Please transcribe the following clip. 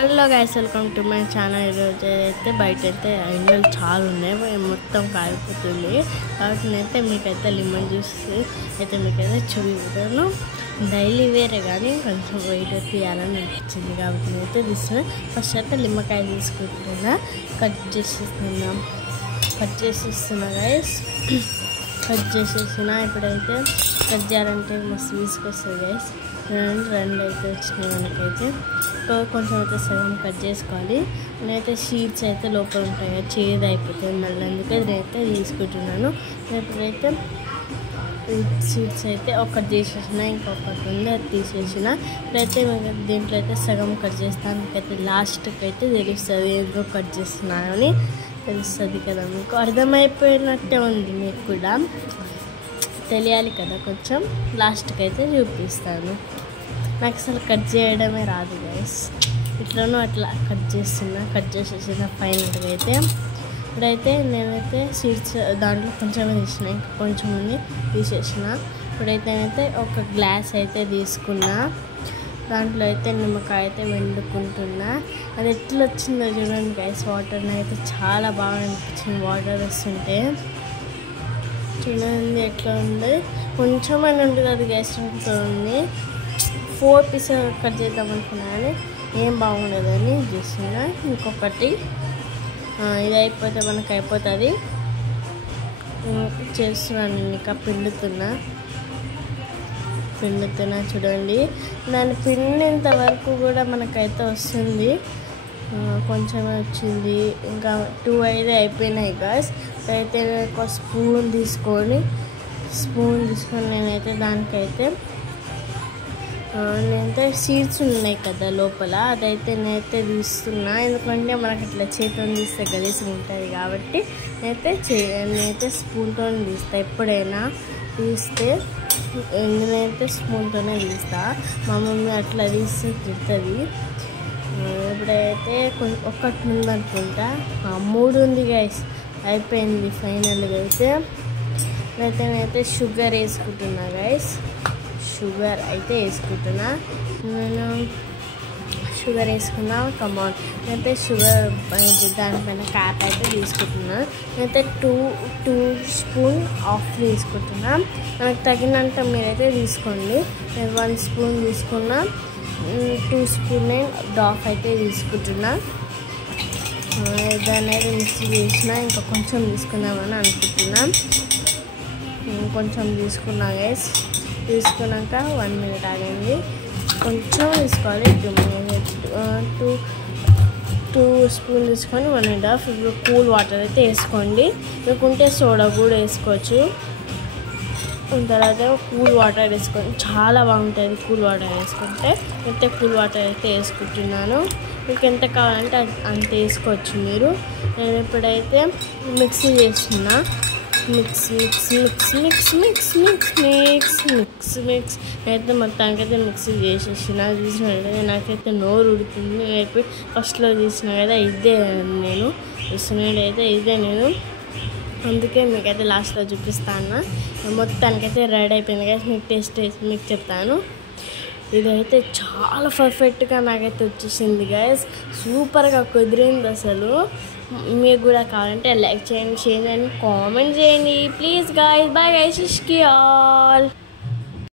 Hello guys, welcome to my channel. ఈరోజు అయితే బయట అయితే ఎండలు చాలా ఉన్నాయి, మొత్తం కాలిపోతుంది. కాబట్టి నేనైతే మీకైతే లెమన్ జ్యూస్ అయితే మీకైతే చూపిస్తాను. డైలీ వేరే కానీ కొంచెం వెయిట్ తీయాలని అనిపించింది కాబట్టి నేనైతే తీసుకున్నా. ఫస్ట్ అయితే నిమ్మకాయ తీసుకుంటున్నా, కట్ చేసేస్తున్నా గైస్. కట్ చేసేసిన ఇప్పుడైతే కట్ చేయాలంటే మస్తు తీసుకొస్తుంది గైస్. రెండు అయితే వచ్చినాయి మనకైతే. కొంచెం అయితే సగం కట్ చేసుకోవాలి. నేనైతే షీట్స్ అయితే లోపల ఉంటాయి కదా, చేదు అయిపోతాయి మళ్ళీ, అందుకే నేనైతే తీసుకుంటున్నాను. ఇప్పుడైతే షీట్స్ అయితే ఒకటి చేసేసిన, ఇంకొకటి ఉంది అది తీసేసిన. ఇప్పుడైతే దీంట్లో అయితే సగం కట్ చేస్తాను. మీకైతే లాస్ట్కి అయితే తెలుస్తుంది ఏదో కట్ చేస్తున్నానని తెలుస్తుంది కదా, మీకు అర్థమైపోయినట్టే ఉంది. మీకు కూడా తెలియాలి కదా, కొంచెం లాస్ట్కి అయితే చూపిస్తాను. నాకు అసలు కట్ చేయడమే రాదు గైస్. ఇట్లనో అట్లా కట్ చేసేసిన ఫైనల్గా అయితే. ఇప్పుడైతే నేనైతే సీడ్స్ దాంట్లో కొంచెమే తీసిన, ఇంకా కొంచెం ఉంది తీసేసిన. ఇప్పుడైతే నేనైతే ఒక గ్లాస్ అయితే తీసుకున్నా, దాంట్లో అయితే నిమ్మకాయ అయితే వండుకుంటున్నా. అది ఎట్లా వచ్చిందో చూడండి గైస్. వాటర్ అయితే చాలా బాగా అనిపించింది వాటర్ వస్తుంటే. చూడండి ఎట్లా ఉంది, కొంచెమైనా ఉంటుంది అది గ్యాస్ ఉంటుంది. 4 పీసెస్ కట్ చేద్దాం అనుకున్నా కానీ ఏం బాగుండదని చేస్తున్నా. ఇంకొకటి ఇది అయిపోతే మనకు అయిపోతుంది. చేస్తున్నాను ఇంకా పిండుతున్నా చూడండి. దాన్ని పిండేంత వరకు కూడా మనకైతే వస్తుంది, కొంచెమే వచ్చింది. ఇంకా 2 అయితే అయిపోయినాయి గాయస్. అయితే ఒక స్పూన్ తీసుకొని నేనైతే దానికైతే సీడ్స్ ఉన్నాయి కదా లోపల, అదైతే నేనైతే తీస్తున్నా. ఎందుకంటే మనకి ఇట్లా చేతితో తీస్తే గలీసి ఉంటుంది కాబట్టి నేనైతే స్పూన్తో తీస్తా. ఎప్పుడైనా తీస్తే నేనైతే స్పూన్తోనే తీస్తా. మా మమ్మీ అట్లా తీస్తే తిడుతుంది. ఇప్పుడైతే ఒకటి ఉందనుకుంటా, 3 ఉంది గైస్. అయిపోయింది ఫైనల్గా అయితే. నేనైతే షుగర్ వేసుకుంటున్నా గైస్. షుగర్ అయితే వేసుకుంటున్నా నేను. షుగర్ వేసుకున్నా కమాన్. నేనైతే షుగర్ దానిపైన క్యాప్ అయితే తీసుకుంటున్నా. నేనైతే 2 స్పూన్ ఆఫ్ తీసుకుంటున్నా. మనకు తగినంత మీరైతే తీసుకోండి. నేను 1 స్పూన్ తీసుకున్నా, 2 స్పూన్ హాఫ్ అయితే తీసుకుంటున్నా. దాన్ని అయితే మిక్సీ చేసిన, ఇంకా కొంచెం తీసుకుందామని అనుకుంటున్నా. కొంచెం తీసుకున్నా గైస్. తీసుకున్నాక 1 మినిట్ ఆగండి, కొంచెం తీసుకోవాలి. 2 స్పూన్ తీసుకొని 1.5. ఇప్పుడు కూల్ వాటర్ అయితే వేసుకోండి. లేకుంటే సోడా కూడా వేసుకోవచ్చు. తర్వాత కూల్ వాటర్ వేసుకొని చాలా బాగుంటుంది కూల్ వాటర్ వేసుకుంటే. అయితే కూల్ వాటర్ అయితే వేసుకుంటున్నాను. మీకు ఎంత కావాలంటే అంత వేసుకోవచ్చు మీరు. నేను ఇప్పుడైతే మిక్సీ చేస్తున్నా. మిక్స్ అయితే మొత్తానికైతే మిక్సీ చేసేసిన. చూసినట్టయితే నాకైతే నోరు ఉడుతుంది. అయిపోయి ఫస్ట్లో తీసిన కదా ఇదే నేను చూసినట్టయితే అందుకే మీకైతే లాస్ట్లో చూపిస్తాను. మొత్తానికైతే రెడీ అయిపోయింది కదా. మీకు టేస్ట్ మీకు చెప్తాను. ఇదైతే చాలా పర్ఫెక్ట్గా నాకైతే వచ్చేసింది గైస్. సూపర్గా కుదిరింది అసలు. మీకు కూడా కావాలంటే లైక్ చేయండి, షేర్ చేయండి, కామెంట్ చేయండి please guys. Bye guys, all.